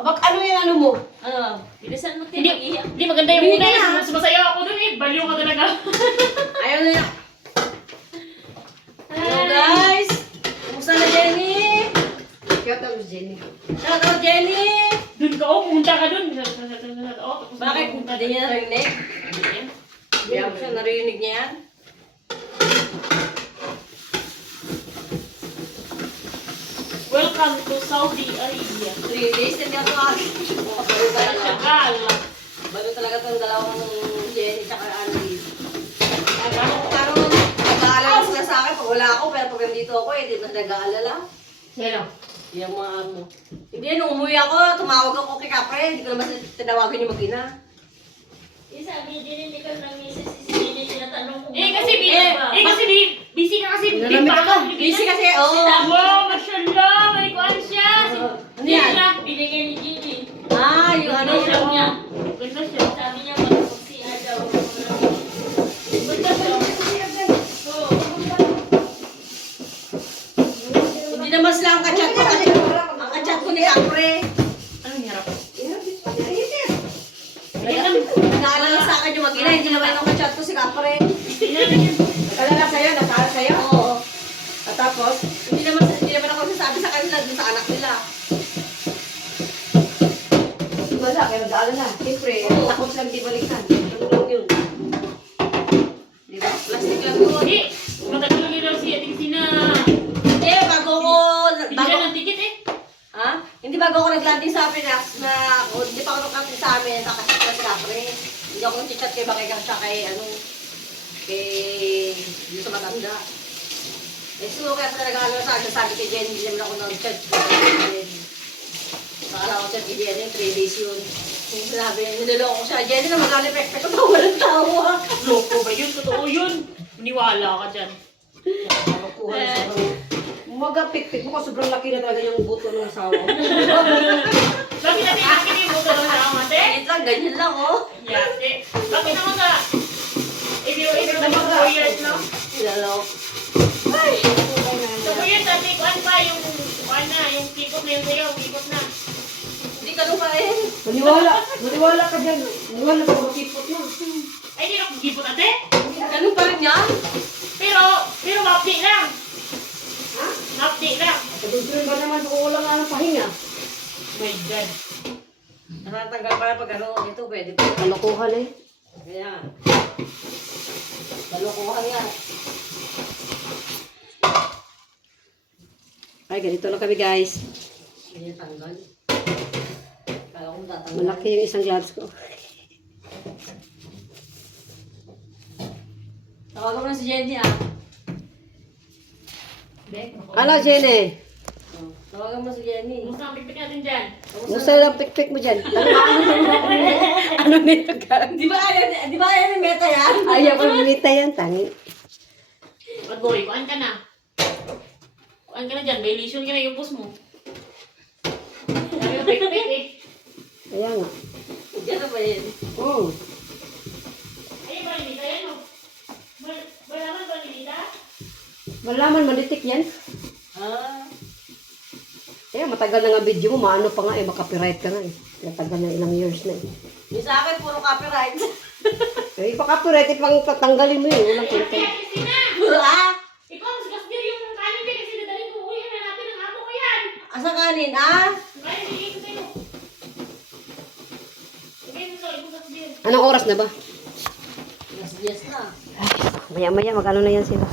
Abag, ano yung ano mo? Ano? Bilisan mo tayo. Hindi maganda yung Bili una. ka na. Sumasayaw ako dun eh. Baliw ka talaga. Ayaw na yan. Hello guys! Kumusta na Jenny? Shout out Jenny. Shout out Jenny! Dun ka oh. Pumunta ka dun. Oh, tapos Bakit? pumunta Hindi niya narinig? Hindi. Hindi ako siya narinig niya yan. Welcome to Saudi Arabia. 3 days, hindi ako akin. Tagal. Bago talaga itong dalawang Jenny tsaka Annalise. Tagal. Parang nag-aalala sila sa akin pag wala ako, pero pag nandito ako, hindi mas nag-aalala. Sino? Yung mga ano. Hindi, nung umuwi ako, tumawag ako kay Kapre, hindi ko naman tinawagan yung mag-ina. Sabi din, hindi ka lang misis. Hindi tinatanong kung Busy ka kasi. Nalamig ako. Busy kasi, oo. Wow, mashallah. May kuhan siya. Ano yan? Binigay ni Gigi. Ah, yung ano Ano yung... niya? Ganda siya. Sabi niya, mag-CR daw. Hindi naman sila ang kachat ko. Ang kachat ko ni Kapre. Anong hirap? Nag-aalala sa akin yung mag-ina, hindi naman ang kachat ko si Kapre. Nag-alala sa'yo, nag-alala sa'yo? Oo. At tapos, Hindi naman ako sasabi sa kanila dun sa anak nila. wala, kaya nag-alala. Siyempre, Oo. takot lang di balikan. Ano lang yun? Di ba? Plastic lang yun. Hindi. Matagal lang yun daw si Ating Sina. Eh, bago ko... Binigyan ng ticket eh. Ha? Hindi bago ako nag-landing sa Pinas na hindi pa ako nakating sa amin, nakasip na si Capre. Hindi ako nag-chat kay Bakay siya kay ano, kay yung sa matanda. Eh, siguro kaya sa nag-aalala sa akin, sabi kay Jenny, hindi naman ako nag-chat. Nakala ko chat kay Jenny, 3 days yun. Yung sinabi niya, niloloko ko siya. Jenny na mag-alipek-pek ko, tawa ng tawa. Loko ba yun? Totoo yun. Maniwala ka dyan. Nakukuha na sa mga. Umaga, pik-pik mo ka, sobrang laki na talaga yung buto ng asawa. Bakit natin akin yung buto ng tao mate? Ganyan lang, ganyan lang, oh. Yate. Bakit naman ka? If you naman 4 years, no? Niloloko. So 4 years, dati kuhan pa yung kuhan na, yung kikot na yung sayo, kikot na. Hindi ka nung pa rin. Maniwala ka dyan. Maniwala ka makipot mo. Ay, hindi ako kikot ate. Ganun pa rin yan. Pero ma-update lang. Ha? Ma-update lang. Pag-control ba naman kung wala nga ng pahinga? My God. Natatanggal pa pag ano, ito pwede pa. Kalokohan eh. Kaya, malukuhan yan. Ay, ganito lang kami guys. Hindi tanggal. Kala ko tatanggal. Malaki yung isang gloves ko. Tawagan mo na si Jenny ah. Ano, Jenny? Oh, tawagan mo si Jenny. Kumusta ang pipik natin dyan? Musta lang pik-pik mo dyan? Ano nito ka? Di ba ayan yung meta yan? Ayaw ko lumita yan, tangi. Pag-boy, kuhan ka na. Kuhan ka na dyan, violation ka na yung post mo. Sabi mo, pik-pik eh. Kaya nga. Diyan na ba yan? Oo. Ay, balinita yan o. Malaman balinita? Malaman, malitik yan. Ah. Kaya matagal na nga video mo, maano pa nga eh, makapiright ka na eh. Matagal na ilang years na eh. Yung sa akin, puro copyright. Eh, pa-copyright, ipang tatanggalin mo yun. Walang Kaya, content. Christina! Ah! Ikaw, mas gasdir yung kanin din kasi dadalhin ko. Uwi na natin ang amo ko yan. Asa kanin, ah? Kaya, bigay ko sa'yo. Bigay mo sa'yo, ikaw gasdir. Anong oras na ba? Yes na. Maya-maya, mag-ano na yan sila.